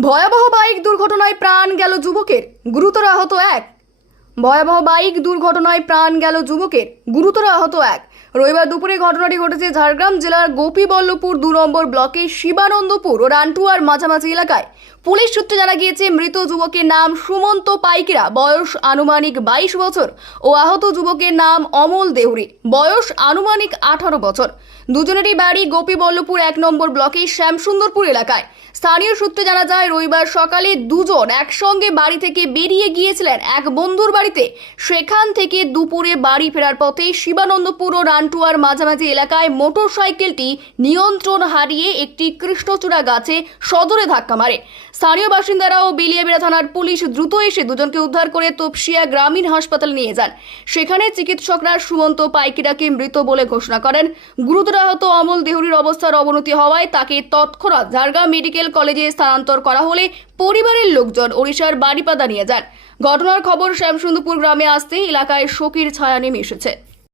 ভয়াবহ বাইক দুর্ঘটনায় প্রাণ গেল যুবকের। গুরুতর আহত এক। ভয়াবহ বাইক দুর্ঘটনায় প্রাণ গেল যুবকের। গুরুতর আহত এক। রবিবার দুপুরে ঘটনাটি ঘটেছে ঝাড়গ্রাম জেলার গোপীবল্লভপুর দু নম্বর ব্লকের শিবানন্দপুর ও রান্টুয়ার মাঝামাঝি এলাকায়। পুলিশ সূত্রে জানা গিয়েছে, মৃত যুবকের নাম সুমন্ত পাইকিরা। বয়স আনুমানিক বাইশ বছর ও আহত যুবকের নাম অমল দেউরি। বয়স আনুমানিক আঠারো বছর। দুজনেরই বাড়ি গোপীবল্লভপুর এক নম্বর ব্লকের শ্যামসুন্দরপুর এলাকায়। স্থানীয় সূত্রে জানা যায়, রবিবার সকালে দুজন একসঙ্গে বাড়ি থেকে বেরিয়ে গিয়েছিলেন এক বন্ধুর বাড়িতে। সেখান থেকে দুপুরে বাড়ি ফেরার পথে শিবানন্দপুর ও রানটুয়ার মাঝামাঝি এলাকায় মোটরসাইকেলটি নিয়ন্ত্রণ হারিয়ে একটি কৃষ্ণচূড়া গাছে সদরে ধাক্কা মারে। স্থানীয় বাসিন্দারা ও বেলিয়াবেড়া থানার পুলিশ দ্রুত এসে দুজনকে উদ্ধার করে তপসিয়া গ্রামীণ হাসপাতালে নিয়ে যান। সেখানে চিকিৎসকরা সুমন্ত পাইকিরাকে মৃত বলে ঘোষণা করেন। গুরুতর আহত অমল দেহরির অবস্থার অবনতি হওয়ায় তাকে তৎক্ষণাৎ ঝাড়গ্রাম মেডিকেল কলেজে স্থানান্তর করা হলে পরিবারের লোকজন ওড়িশার বাড়িপাদা নিয়ে যান। ঘটনার খবর শ্যামসুন্দরপুর গ্রামে আসতে এলাকায় শোকের ছায়া নেমে এসেছে।